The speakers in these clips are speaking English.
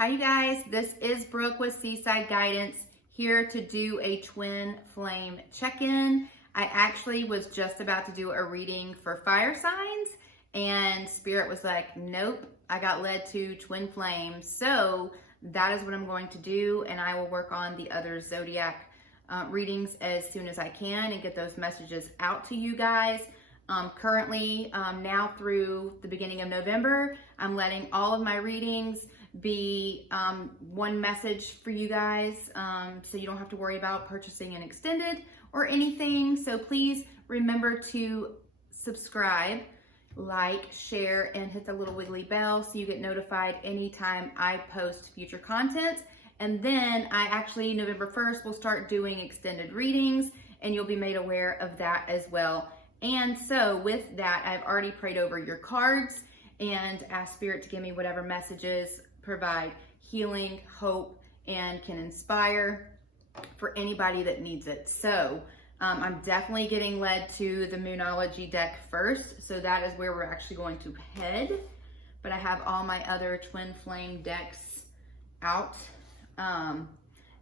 Hi you guys, this is Brooke with Seaside Guidance, here to do a twin flame check-in. I actually was just about to do a reading for fire signs and Spirit was like, nope, I got led to twin flames. So that is what I'm going to do, and I will work on the other zodiac readings as soon as I can and get those messages out to you guys. Currently, now through the beginning of November, I'm letting all of my readings be one message for you guys, so you don't have to worry about purchasing an extended or anything. So please remember to subscribe, like, share, and hit the little wiggly bell so you get notified anytime I post future content. And then I actually, November 1st, will start doing extended readings, and you'll be made aware of that as well. And so with that, I've already prayed over your cards and asked Spirit to give me whatever messages provide healing, hope, and can inspire for anybody that needs it. So I'm definitely getting led to the Moonology deck first. So that is where we're actually going to head. But I have all my other twin flame decks out. And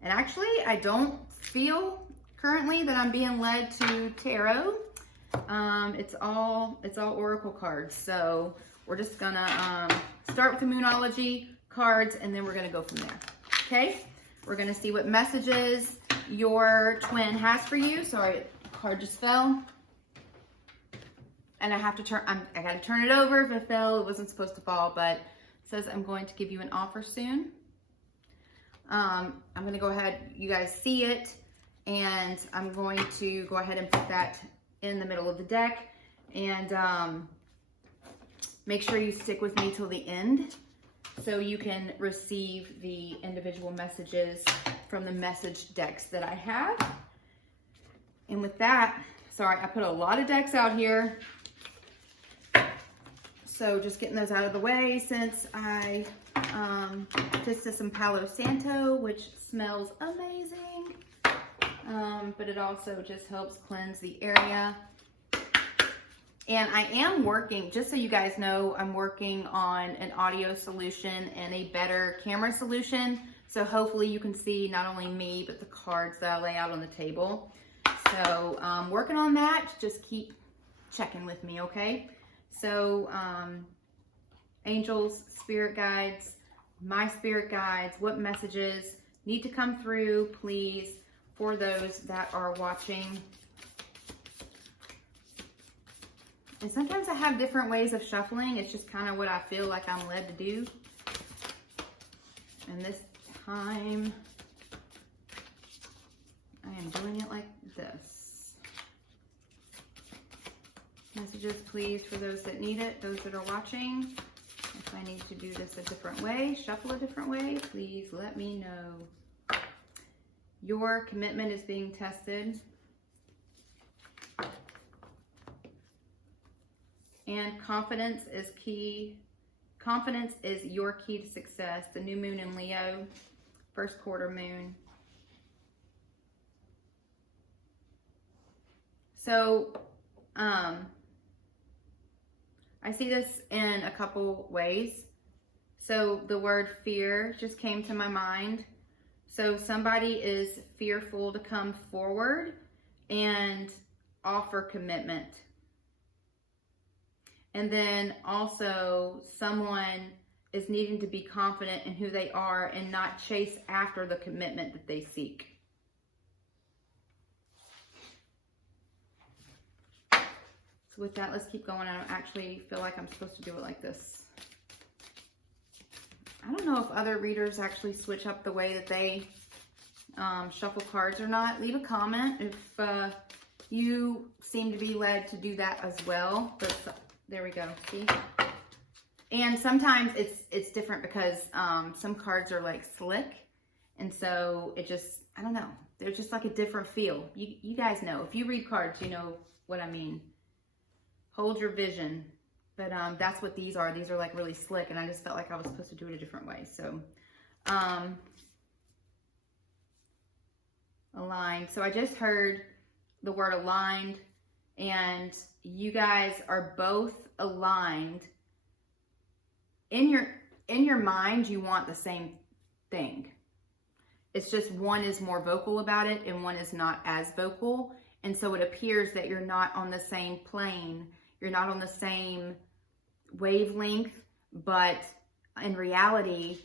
actually, I don't feel currently that I'm being led to tarot. It's all oracle cards. So we're just gonna start with the Moonology cards, and then we're gonna go from there. Okay, we're gonna see what messages your twin has for you. Sorry, card just fell, and I have to turn. I gotta turn it over. If it fell, it wasn't supposed to fall, but it says I'm going to give you an offer soon. I'm gonna go ahead. You guys see it, and I'm going to go ahead and put that in the middle of the deck, and make sure you stick with me till the end so you can receive the individual messages from the message decks that I have. And with that, sorry, I put a lot of decks out here, so just getting those out of the way since I tested some Palo Santo, which smells amazing, but it also just helps cleanse the area. And I am working, just so you guys know, I'm working on an audio solution and a better camera solution. So hopefully you can see not only me, but the cards that I lay out on the table. So working on that, just keep checking with me, okay? So angels, spirit guides, my spirit guides, what messages need to come through, please, for those that are watching. And sometimes I have different ways of shuffling. It's just kind of what I feel like I'm led to do. And this time, I am doing it like this. Messages, please, for those that need it, those that are watching. If I need to do this a different way, shuffle a different way, please let me know. Your commitment is being tested. And confidence is key. Confidence is your key to success. The new moon in Leo, first quarter moon. So, I see this in a couple ways. So the word fear just came to my mind. So somebody is fearful to come forward and offer commitment. And then also someone is needing to be confident in who they are and not chase after the commitment that they seek. So with that, let's keep going. I don't actually feel like I'm supposed to do it like this. I don't know if other readers actually switch up the way that they shuffle cards or not. Leave a comment if you seem to be led to do that as well. But there we go, see? And sometimes it's different because some cards are like slick. And so it just, I don't know. They're just like a different feel. You guys know. If you read cards, you know what I mean. Hold your vision. But that's what these are. These are like really slick. And I just felt like I was supposed to do it a different way. So, aligned. So I just heard the word aligned. And you guys are both aligned. In your mind, you want the same thing. It's just one is more vocal about it and one is not as vocal. And so it appears that you're not on the same plane. You're not on the same wavelength, but in reality,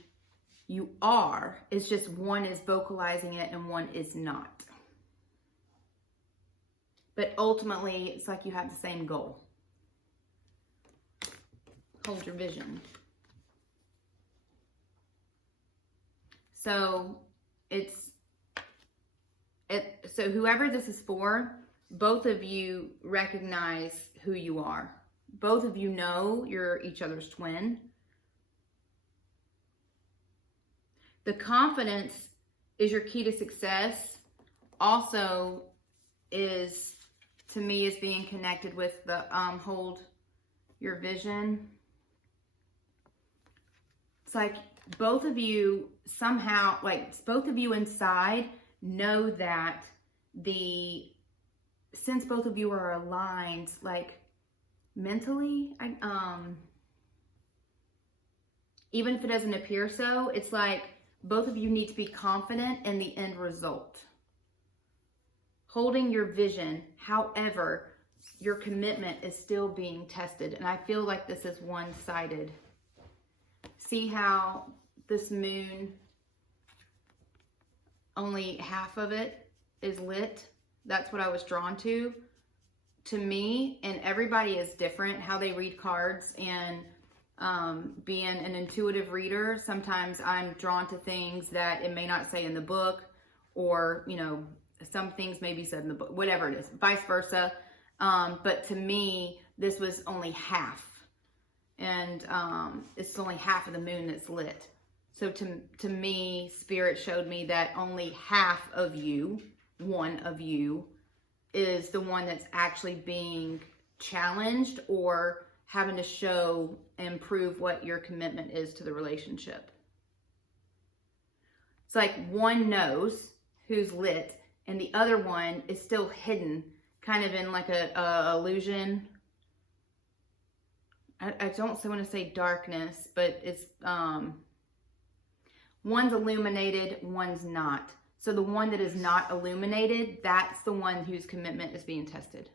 you are. It's just one is vocalizing it and one is not. But ultimately, it's like you have the same goal. Hold your vision. So so whoever this is for, both of you recognize who you are. Both of you know you're each other's twin. The confidence is your key to success. Also is, to me, is being connected with the hold your vision. It's like both of you somehow, like both of you inside know that since both of you are aligned, like mentally, even if it doesn't appear so, it's like both of you need to be confident in the end result. Holding your vision, however, your commitment is still being tested. And I feel like this is one-sided. See how this moon, only half of it is lit? That's what I was drawn to. To me, and everybody is different, how they read cards, and being an intuitive reader, sometimes I'm drawn to things that it may not say in the book, or, you know, some things may be said in the book, whatever it is, vice versa. But to me, this was only half. And it's only half of the moon that's lit. So to me, Spirit showed me that only half of you, one of you, is the one that's actually being challenged or having to show and prove what your commitment is to the relationship. It's like one knows who's lit and the other one is still hidden, kind of in like a illusion. I don't want to say darkness, but it's one's illuminated, one's not. So the one that is not illuminated, that's the one whose commitment is being tested.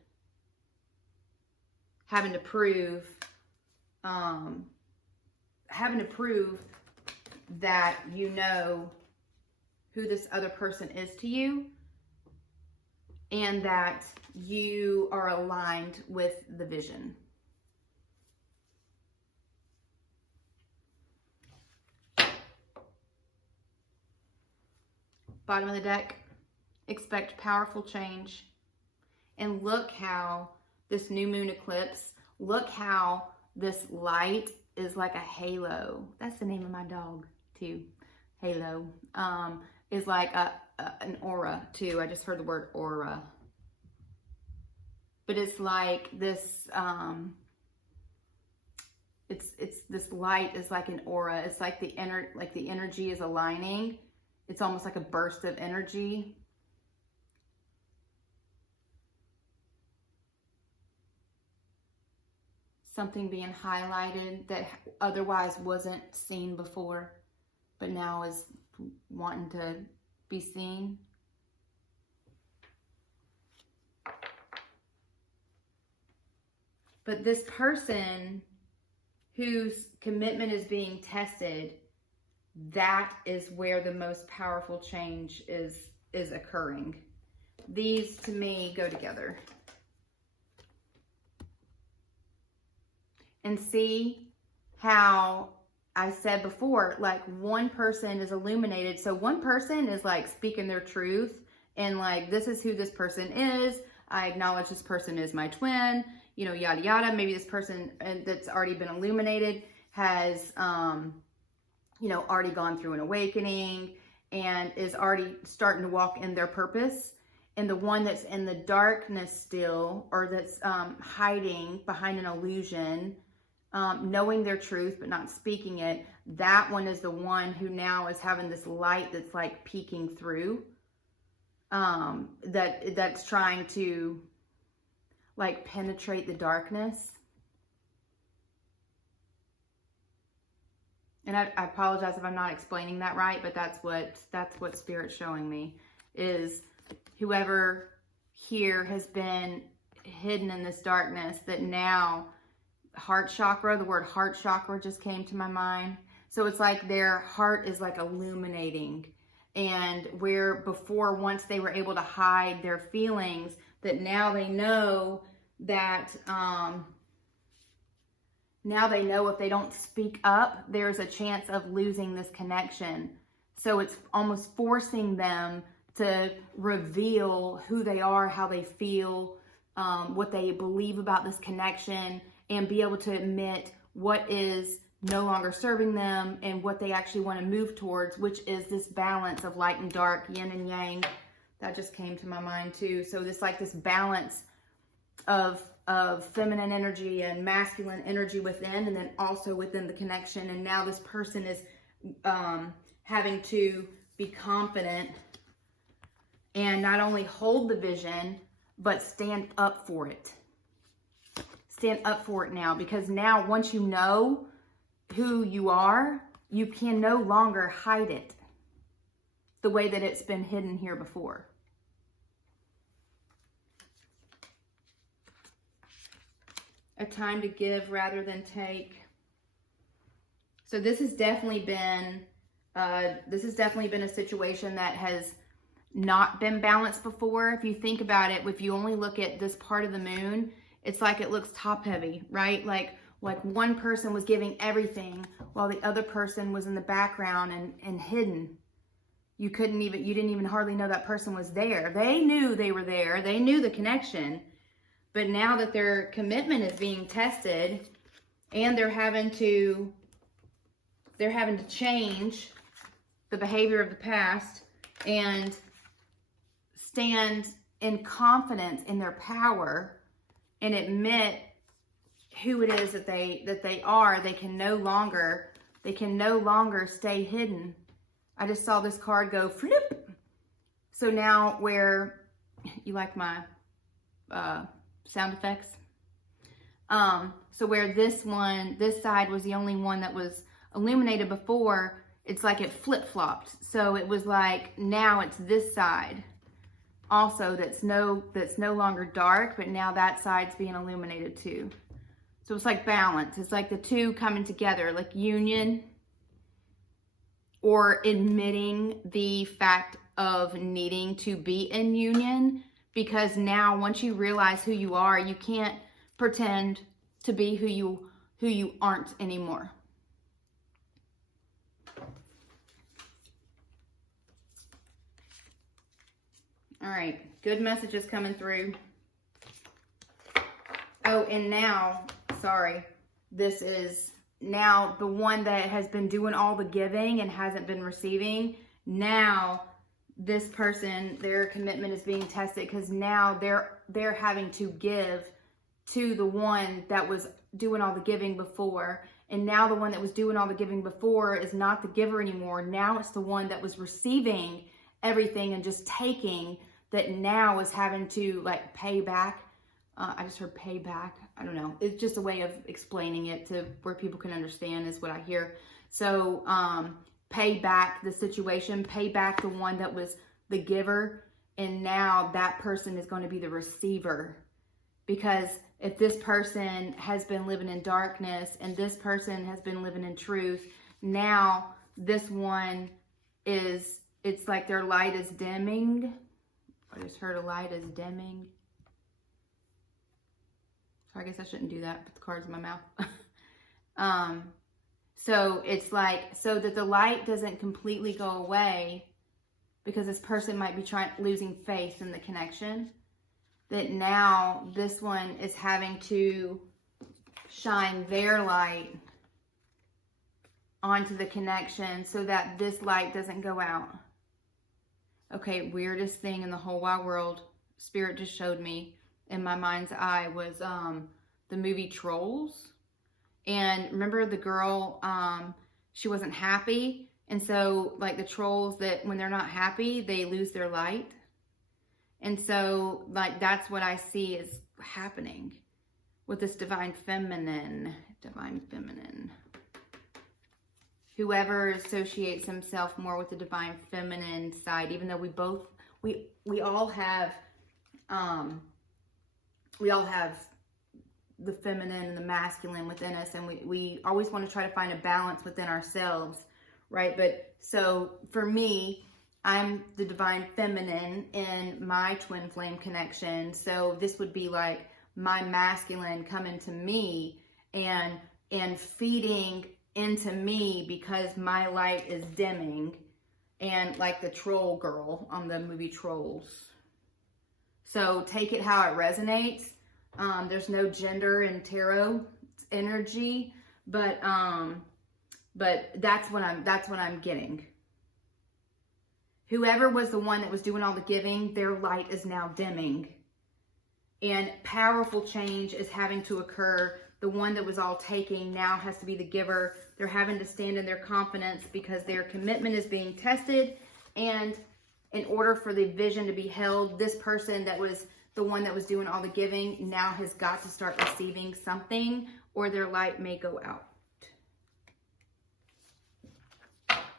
Having to prove that you know who this other person is to you, and that you are aligned with the vision. Bottom of the deck, expect powerful change. And look how this new moon eclipse, look how this light is like a halo. That's the name of my dog too, Halo. Is like an aura too. I just heard the word aura. But it's like this, it's this light is like an aura. It's like the energy is aligning. It's almost like a burst of energy. Something being highlighted that otherwise wasn't seen before, but now is wanting to be seen. But this person whose commitment is being tested, that is where the most powerful change is occurring. These, to me, go together. And see how I said before, like one person is illuminated. So one person is like speaking their truth and like, this is who this person is. I acknowledge this person is my twin, you know, yada, yada. Maybe this person that's already been illuminated has, you know, already gone through an awakening and is already starting to walk in their purpose. And the one that's in the darkness still, or that's hiding behind an illusion, knowing their truth but not speaking it, that one is the one who now is having this light that's like peeking through, that's trying to like penetrate the darkness. And I apologize if I'm not explaining that right, but that's what Spirit's showing me, is whoever here has been hidden in this darkness, that now heart chakra, the word heart chakra just came to my mind. So it's like their heart is like illuminating, and where before, once they were able to hide their feelings, that now they know that, now they know if they don't speak up, there's a chance of losing this connection. So it's almost forcing them to reveal who they are, how they feel, what they believe about this connection, and be able to admit what is no longer serving them and what they actually want to move towards, which is this balance of light and dark, yin and yang. That just came to my mind too. So this balance of feminine energy and masculine energy within, and then also within the connection. And now this person is having to be confident and not only hold the vision, but stand up for it. Stand up for it now, because now once you know who you are, you can no longer hide it the way that it's been hidden here before. A time to give rather than take. So this has definitely been a situation that has not been balanced before. If you think about it, if you only look at this part of the moon, it's like it looks top heavy, right? Like one person was giving everything while the other person was in the background and hidden. You didn't even hardly know that person was there. They knew they were there. They knew the connection. But now that their commitment is being tested, and they're having to change the behavior of the past and stand in confidence in their power and admit who it is that they are, they can no longer stay hidden. I just saw this card go flip. So now, where you like my sound effects? So where this side was the only one that was illuminated before, it's like it flip-flopped. So it was like, now it's this side also that's no longer dark, but now that side's being illuminated too. So it's like balance. It's like the two coming together, like union, or admitting the fact of needing to be in union. Because now, once you realize who you are, you can't pretend to be who you aren't anymore. All right, good messages coming through. Oh, and now, sorry, this is now the one that has been doing all the giving and hasn't been receiving. Now, this person, their commitment is being tested, because now they're having to give to the one that was doing all the giving before. And now the one that was doing all the giving before is not the giver anymore. Now it's the one that was receiving everything and just taking, that now is having to like pay back. I just heard pay back. I don't know. It's just a way of explaining it to where people can understand, is what I hear. So, pay back the situation, pay back the one that was the giver, and now that person is going to be the receiver. Because if this person has been living in darkness and this person has been living in truth, now this one it's like their light is dimming. I just heard a light is dimming. So I guess I shouldn't do that, put the cards in my mouth. So it's like, so that the light doesn't completely go away, because this person might be losing faith in the connection, that now this one is having to shine their light onto the connection so that this light doesn't go out. Okay, weirdest thing in the whole wide world, Spirit just showed me in my mind's eye, was the movie Trolls. And remember the girl, she wasn't happy. And so like the trolls, that when they're not happy, they lose their light. And so like that's what I see is happening with this divine feminine whoever associates himself more with the divine feminine side, even though we all have the feminine and the masculine within us, and we always want to try to find a balance within ourselves, right? But so for me, I'm the divine feminine in my twin flame connection. So this would be like my masculine coming to me and feeding into me because my light is dimming, and like the troll girl on the movie Trolls. So take it how it resonates. There's no gender in tarot energy, but that's what I'm getting. Whoever was the one that was doing all the giving, their light is now dimming. And powerful change is having to occur. The one that was all taking now has to be the giver. They're having to stand in their confidence because their commitment is being tested. And in order for the vision to be held, this person that was the one that was doing all the giving now has got to start receiving something, or their light may go out.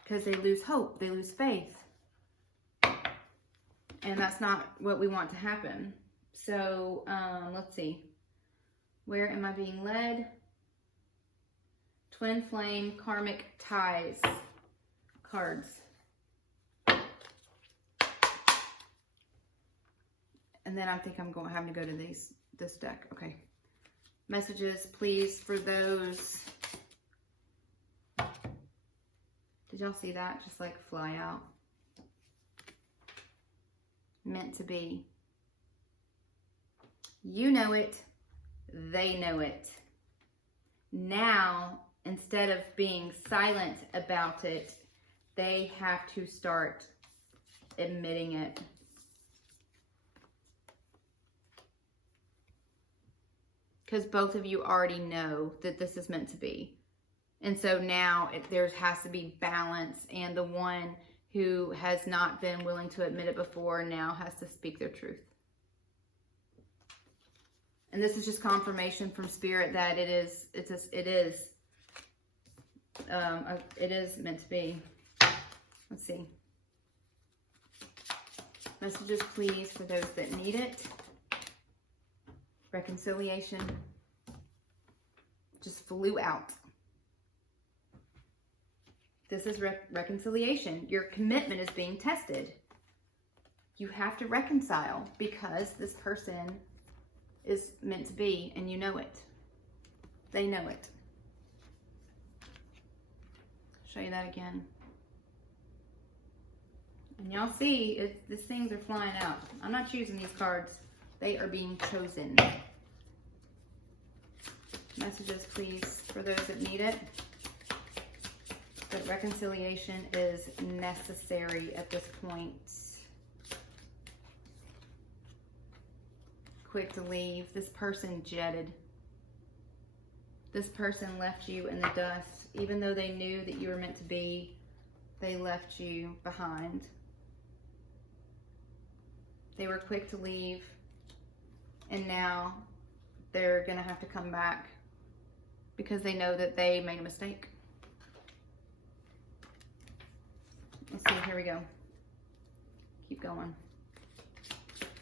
Because they lose hope, they lose faith. And that's not what we want to happen. So let's see. Where am I being led? Twin flame karmic ties cards. And then I think I'm having to go to this deck. Okay. Messages, please, for those. Did y'all see that? Just like fly out. Meant to be. You know it. They know it. Now, instead of being silent about it, they have to start admitting it. Because both of you already know that this is meant to be. And so now there has to be balance, and the one who has not been willing to admit it before now has to speak their truth. And this is just confirmation from Spirit that it is meant to be. Let's see. Messages, please, for those that need it. Reconciliation just flew out. This is reconciliation. Your commitment is being tested. You have to reconcile because this person is meant to be, and you know it. They know it. Show you that again. And y'all see, these things are flying out. I'm not choosing these cards. They are being chosen. Messages, please, for those that need it. That reconciliation is necessary at this point. Quick to leave. This person jetted. This person left you in the dust. Even though they knew that you were meant to be, they left you behind. They were quick to leave, and now they're going to have to come back because they know that they made a mistake. Let's see, here we go. Keep going.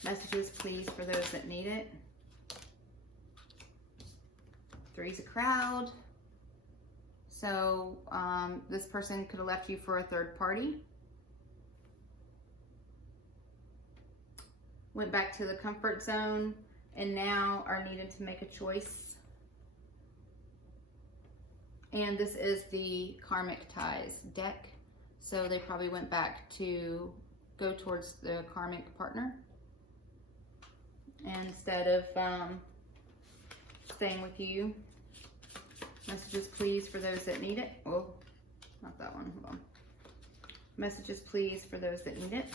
Messages, please, for those that need it. Three's a crowd. So this person could have left you for a third party. Went back to the comfort zone and now are needing to make a choice. And this is the Karmic Ties deck. So they probably went back to go towards the karmic partner instead of staying with you. Messages, please, for those that need it. Oh, not that one. Hold on. Messages, please, for those that need it.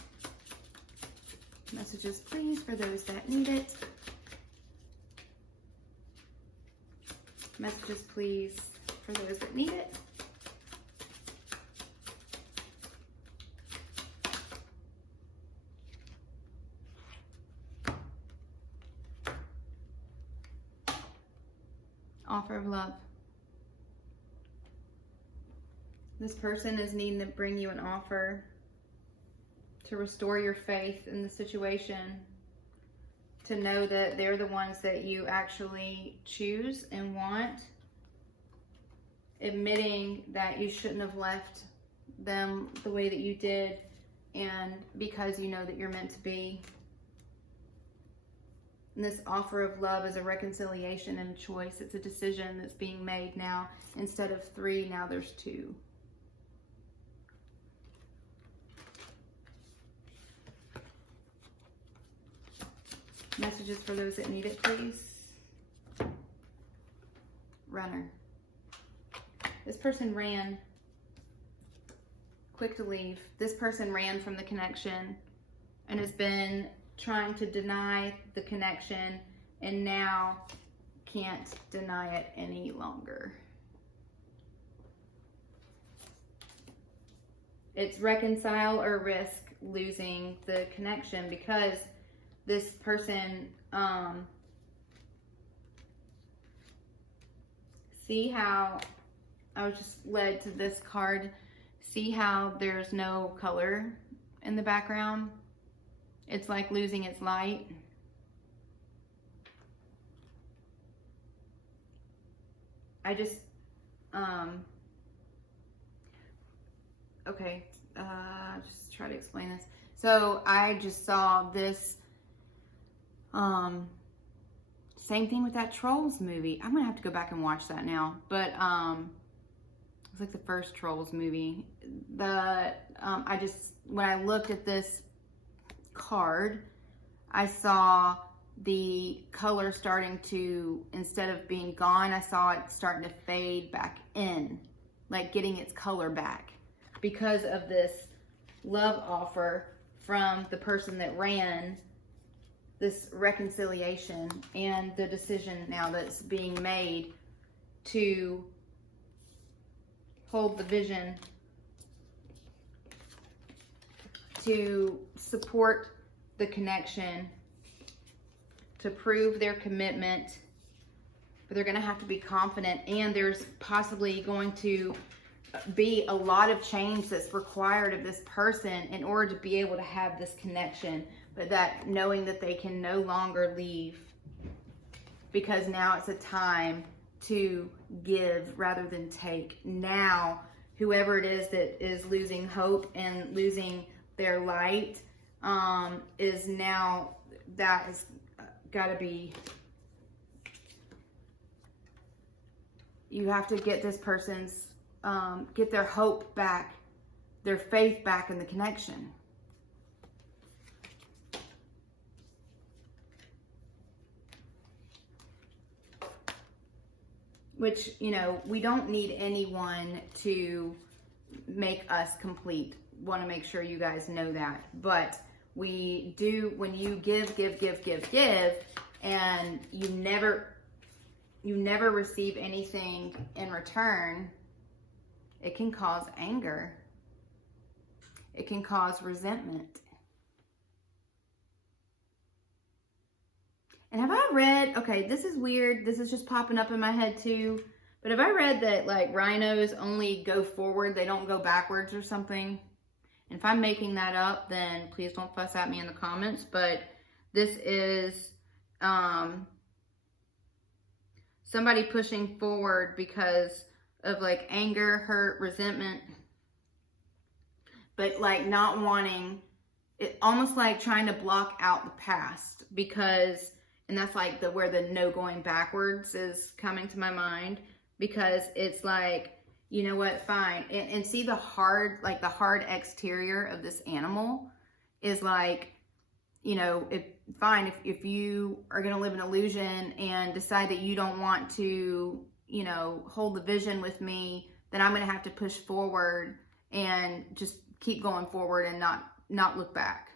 Messages, please, for those that need it. Messages, please, for those that need it. Offer of love. This person is needing to bring you an offer to restore your faith in the situation, to know that they're the ones that you actually choose and want, admitting that you shouldn't have left them the way that you did, and because you know that you're meant to be. And this offer of love is a reconciliation and a choice. It's a decision that's being made now. Instead of 3, now there's 2. Messages for those that need it, please. Runner. This person ran. Quick to leave. This person ran from the connection and has been trying to deny the connection and now can't deny it any longer. It's reconcile or risk losing the connection, because this person, see how I was just led to this card. See how there's no color in the background? It's like losing its light. I just, okay, just try to explain this. So I just saw this, same thing with that Trolls movie. I'm gonna have to go back and watch that now. But it's like the first Trolls movie. When I looked at this card, I saw the color starting to, instead of being gone, I saw it starting to fade back in, like getting its color back, because of this love offer from the person that ran, this reconciliation, and the decision now that's being made to hold the vision, to support the connection, to prove their commitment. But they're going to have to be confident, and there's possibly going to be a lot of change that's required of this person in order to be able to have this connection. But that knowing that they can no longer leave, because now it's a time to give rather than take. Now, whoever it is that is losing hope and losing their light, is now, that has got to be, you have to get this person's, get their hope back, their faith back in the connection. Which, you know, we don't need anyone to make us complete. Want to make sure you guys know that. But we do, when you give, and you never receive anything in return, it can cause anger. It can cause resentment. And have I read, okay, this is weird, this is just popping up in my head too, but have I read that like rhinos only go forward, they don't go backwards or something? And if I'm making that up, then please don't fuss at me in the comments, but this is somebody pushing forward because of like anger, hurt, resentment, but like not wanting, it almost like trying to block out the past, because, and that's like where the no going backwards is coming to my mind, because it's like, you know what, fine. And see the hard exterior of this animal is like, you know, if you are going to live an illusion and decide that you don't want to, you know, hold the vision with me, then I'm going to have to push forward and just keep going forward and not look back.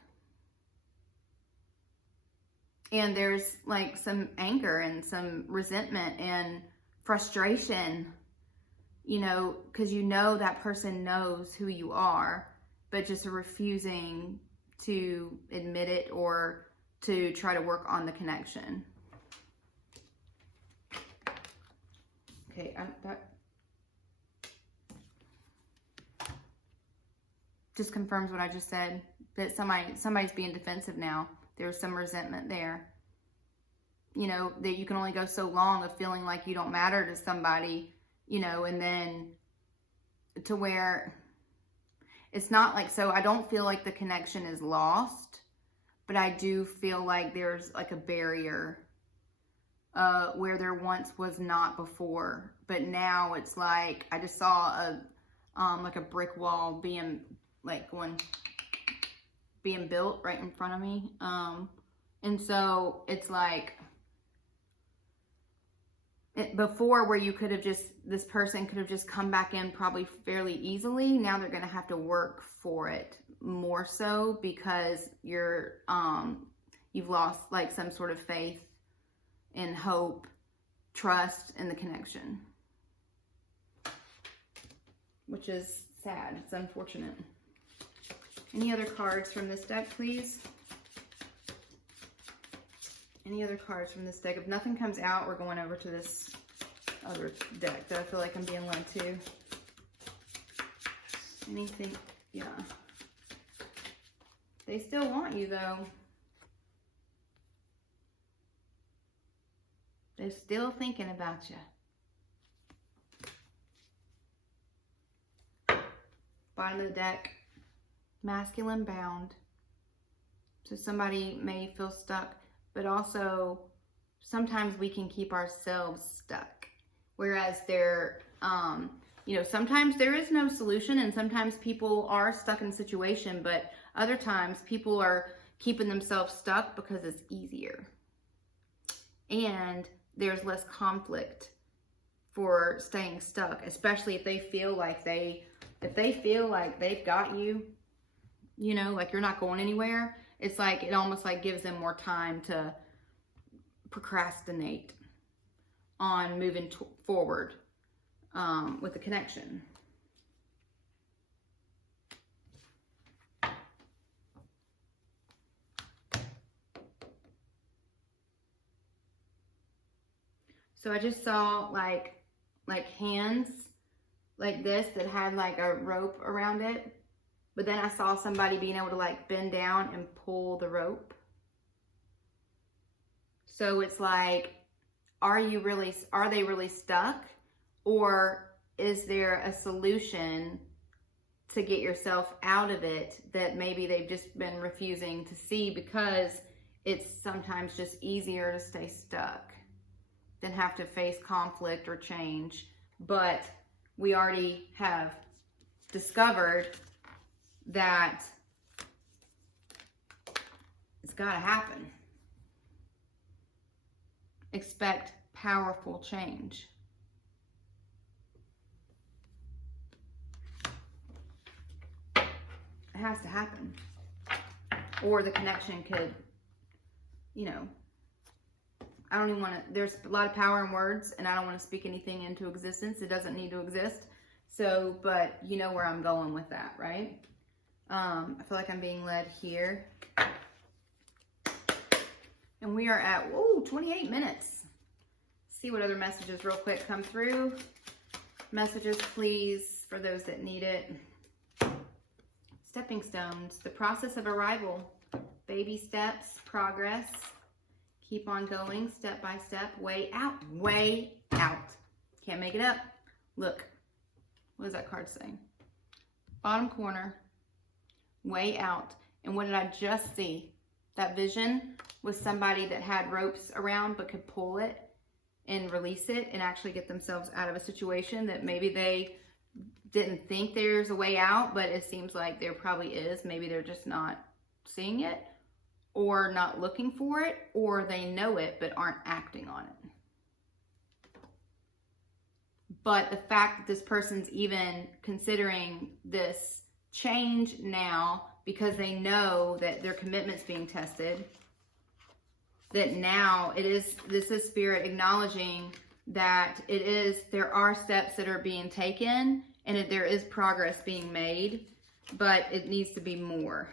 And there's like some anger and some resentment and frustration, you know, because you know that person knows who you are, but just refusing to admit it or to try to work on the connection. Okay, just confirms what I just said, that somebody's being defensive now. There's some resentment there. You know, that you can only go so long of feeling like you don't matter to somebody, you know, and then to where it's not like, so I don't feel like the connection is lost, but I do feel like there's like a barrier where there once was not before, but now it's like, I just saw like a brick wall being built right in front of me. And so it's like, before where you could have just, this person could have just come back in probably fairly easily. Now they're going to have to work for it more so because you've lost like some sort of faith and hope, trust in the connection, which is sad. It's unfortunate. Any other cards from this deck, please? Any other cards from this deck? If nothing comes out, we're going over to this other deck that I feel like I'm being led to. Anything? Yeah. They still want you, though. They're still thinking about you. Bottom of the deck, masculine bound. So somebody may feel stuck, but also sometimes we can keep ourselves stuck. Whereas there, you know, sometimes there is no solution and sometimes people are stuck in a situation, but other times people are keeping themselves stuck because it's easier. And there's less conflict for staying stuck, especially if they feel like they've got you, you know, like you're not going anywhere. It's like, it almost like gives them more time to procrastinate on moving forward with the connection. So I just saw like hands like this that had like a rope around it. But then I saw somebody being able to like bend down and pull the rope. So it's like, are they really stuck? Or is there a solution to get yourself out of it that maybe they've just been refusing to see because it's sometimes just easier to stay stuck than have to face conflict or change. But we already have discovered that it's got to happen. Expect powerful change. It has to happen. Or the connection could, you know, I don't even want to, there's a lot of power in words and I don't want to speak anything into existence. It doesn't need to exist. So, but you know where I'm going with that, right? I feel like I'm being led here. And we are at, 28 minutes. See what other messages real quick come through. Messages, please, for those that need it. Stepping stones, the process of arrival, baby steps, progress. Keep on going, step by step, way out, way out. Can't make it up. Look, what does that card say? Bottom corner, way out. And what did I just see? That vision was somebody that had ropes around but could pull it and release it and actually get themselves out of a situation that maybe they didn't think there's a way out, but it seems like there probably is. Maybe they're just not seeing it or not looking for it, or they know it but aren't acting on it. But the fact that this person's even considering this change now because they know that their commitment's being tested, that now this is Spirit acknowledging that there are steps that are being taken and that there is progress being made, but it needs to be more.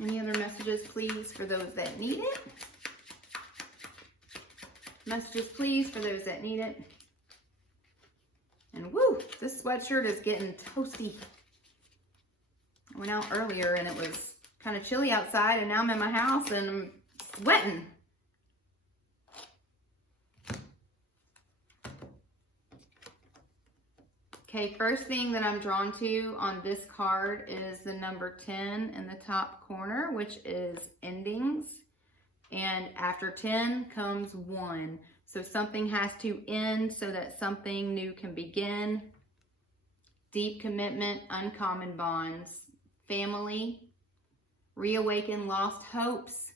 Any other messages, please, for those that need it? Messages, please, for those that need it. And woo, this sweatshirt is getting toasty. I went out earlier and it was kind of chilly outside, and now I'm in my house and I'm sweating. Okay, first thing that I'm drawn to on this card is the number 10 in the top corner, which is endings. And after 10 comes 1. So something has to end so that something new can begin. Deep commitment, uncommon bonds, family, reawaken lost hopes.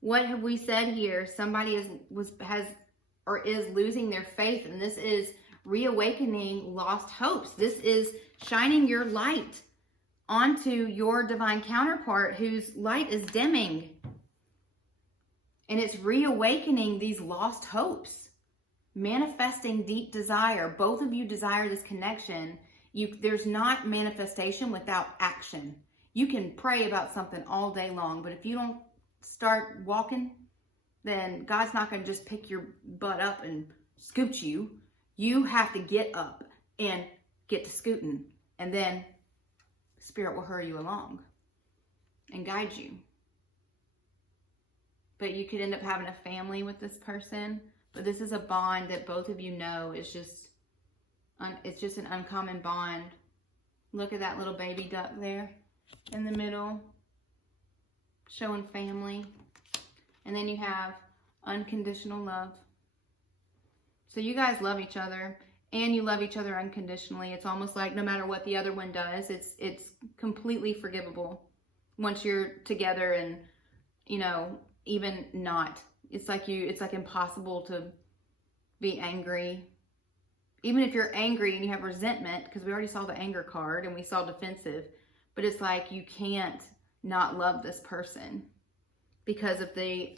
What have we said here? Somebody is losing their faith, and this is reawakening lost hopes. This is shining your light onto your divine counterpart whose light is dimming. And it's reawakening these lost hopes, manifesting deep desire. Both of you desire this connection. There's not manifestation without action. You can pray about something all day long, but if you don't start walking, then God's not going to just pick your butt up and scoot you. You have to get up and get to scooting, and then Spirit will hurry you along and guide you. But you could end up having a family with this person, but this is a bond that both of you know is just, it's just an uncommon bond. Look at that little baby duck there in the middle, showing family. And then you have unconditional love. So you guys love each other, and you love each other unconditionally. It's almost like no matter what the other one does, it's completely forgivable once you're together, and even not. It's like impossible to be angry. Even if you're angry and you have resentment, because we already saw the anger card and we saw defensive, but it's like you can't not love this person because of the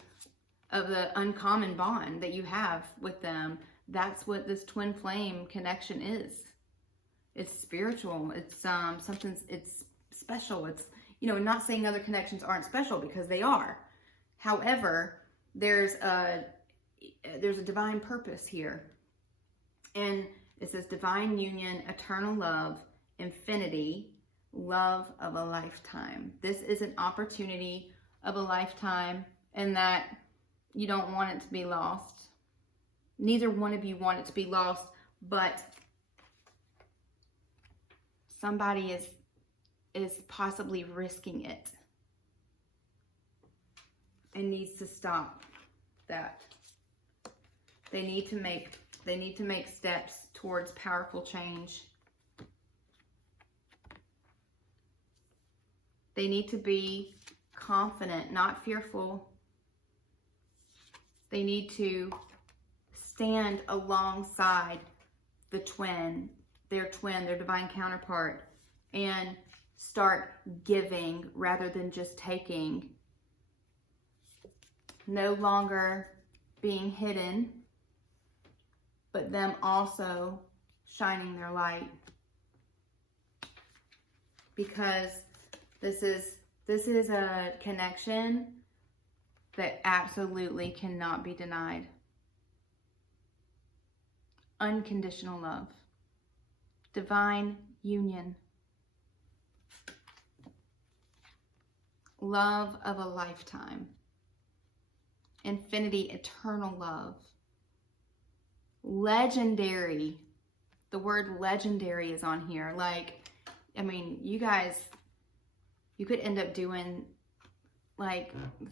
uncommon bond that you have with them. That's what this twin flame connection is. It's spiritual. It's it's special. It's, not saying other connections aren't special, because they are. However, there's a divine purpose here. And it says divine union, eternal love, infinity, love of a lifetime. This is an opportunity of a lifetime, and that you don't want it to be lost. Neither one of you want it to be lost, but somebody is possibly risking it and needs to stop that. They need to make steps towards powerful change. They need to be confident, not fearful. They need to stand alongside their twin, their divine counterpart, and start giving rather than just taking. No longer being hidden, but them also shining their light. Because this is a connection that absolutely cannot be denied. Unconditional love, divine union, love of a lifetime, infinity, eternal love, legendary. The word legendary is on here. You guys, you could end up doing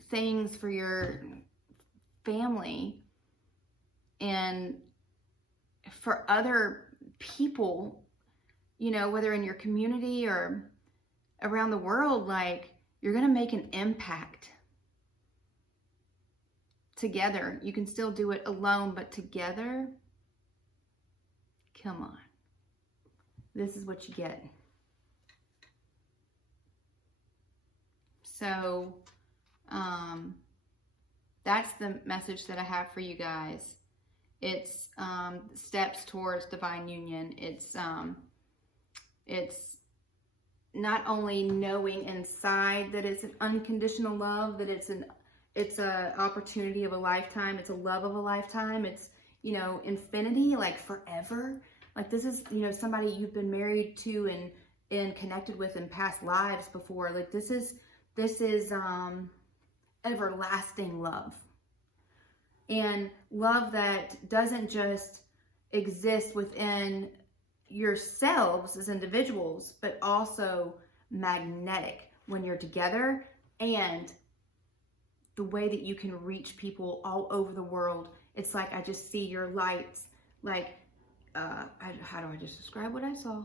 things for your family and for other people, whether in your community or around the world. You're going to make an impact together. You can still do it alone, but together, come on. This is what you get. So, that's the message that I have for you guys. It's steps towards divine union. It's not only knowing inside that it's an unconditional love, that it's it's a opportunity of a lifetime. It's a love of a lifetime. It's, you know, infinity, like forever. Like this is, you know, somebody you've been married to and connected with in past lives before. Like this is everlasting love. And love that doesn't just exist within yourselves as individuals, but also magnetic when you're together, and the way that you can reach people all over the world. It's like I just see your lights. Like, how do I just describe what I saw?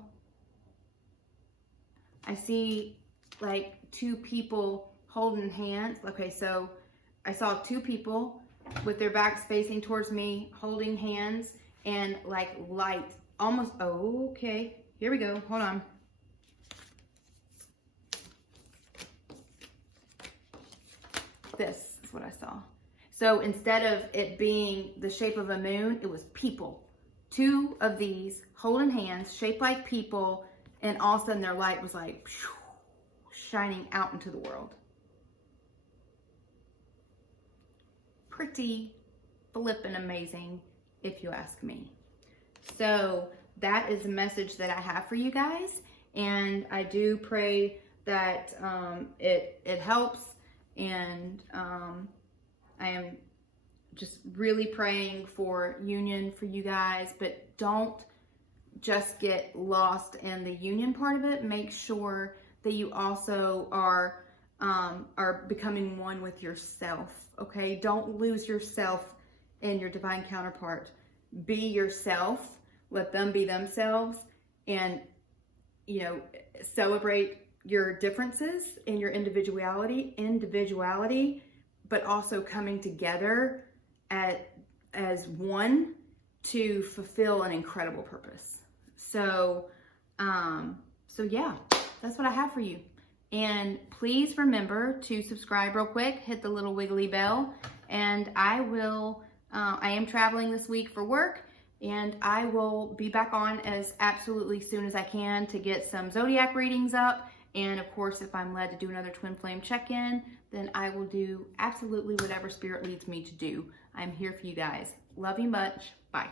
I see like two people holding hands. Okay, so I saw two people with their backs facing towards me, holding hands, and like light, almost, oh, okay, here we go, hold on. This is what I saw. So instead of it being the shape of a moon, it was people. Two of these holding hands, shaped like people, and all of a sudden their light was like shining out into the world. Pretty flippin' amazing, if you ask me. So that is the message that I have for you guys, and I do pray that it helps, and I am just really praying for union for you guys, but don't just get lost in the union part of it. Make sure that you also are becoming one with yourself, okay? Don't lose yourself in your divine counterpart. Be yourself, let them be themselves, and, you know, celebrate your differences and your individuality, but also coming together as one to fulfill an incredible purpose. So yeah, that's what I have for you. And please remember to subscribe real quick, hit the little wiggly bell, and I am traveling this week for work, and I will be back on as absolutely soon as I can to get some zodiac readings up. And of course, if I'm led to do another twin flame check-in, then I will do absolutely whatever spirit leads me to do. I'm here for you guys. Love you much. Bye.